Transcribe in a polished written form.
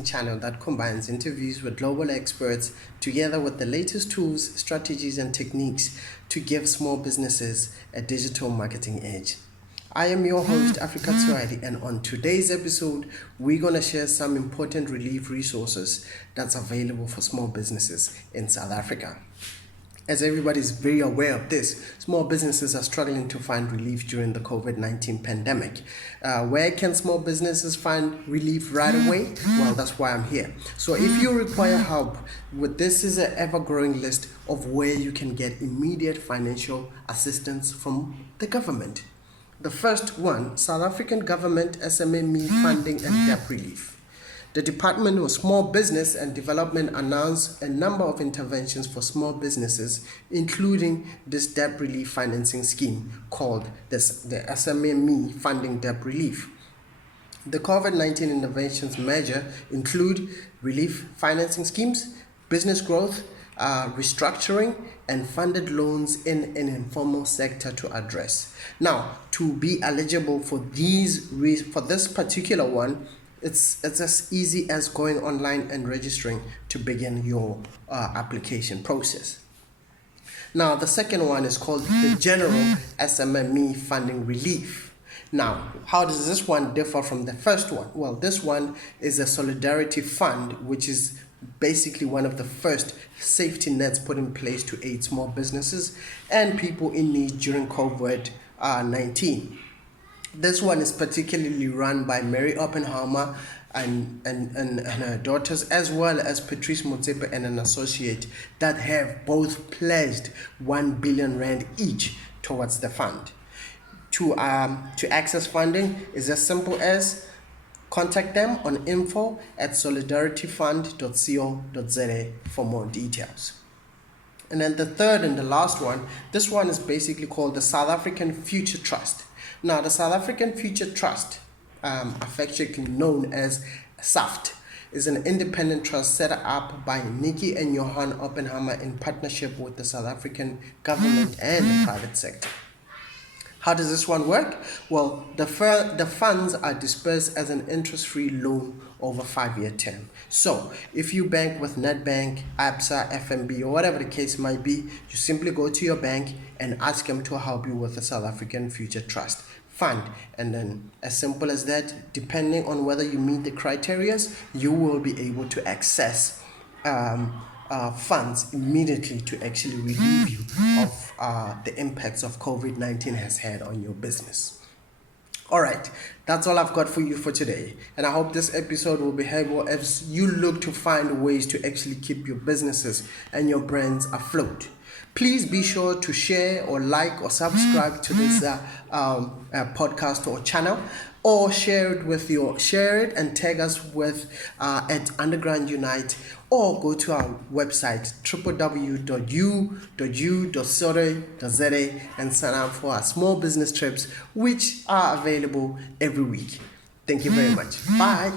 marketing channel that combines interviews with global experts together with the latest tools, strategies, and techniques to give small businesses a digital marketing edge. I am your host, Africa Tswadi, and on today's episode, we're going to share some important relief resources that's available for small businesses in South Africa. As everybody is very aware of this, small businesses are struggling to find relief during the COVID-19 pandemic. Where can small businesses find relief right away? Well, that's why I'm here. So if you require help with this, is an ever-growing list of where you can get immediate financial assistance from the government. The first one, South African Government SMME Funding and Debt Relief. The Department of Small Business and Development announced a number of interventions for small businesses, including this debt relief financing scheme called the SMME Funding Debt Relief. The COVID-19 interventions measure include relief financing schemes, business growth, restructuring, and funded loans in an informal sector to address. Now, to be eligible for this particular one, it's as easy as going online and registering to begin your application process. Now, the second one is called the General SMME Funding Relief. Now, how does this one differ from the first one? Well, this one is a solidarity fund, which is basically one of the first safety nets put in place to aid small businesses and people in need during COVID-19. This one is particularly run by Mary Oppenheimer and her daughters, as well as Patrice Motsepe and an associate that have both pledged 1 billion rand each towards the fund. To access funding is as simple as contact them on info@solidarityfund.co.za for more details. And then the third and the last one, this one is basically called the South African Future Trust. Now, the South African Future Trust, affectionately known as SAFT, is an independent trust set up by Nikki and Johan Oppenheimer in partnership with the South African government and the private sector. How does this one work? Well, the funds are dispersed as an interest-free loan over a 5-year term. So if you bank with Nedbank, Absa, FNB, or whatever the case might be, you simply go to your bank and ask them to help you with the South African Future Trust fund. And then as simple as that, depending on whether you meet the criteria, you will be able to access funds immediately to actually relieve you of the impacts of COVID-19 has had on your business. All right, that's all I've got for you for today. And I hope this episode will be helpful as you look to find ways to actually keep your businesses and your brands afloat. Please be sure to share or like or subscribe to this podcast or channel, or share it and tag us with at Underground Unite, or go to our website www.u.u.sodo.za and sign up for our small business trips, which are available every week. Thank you very much. Bye.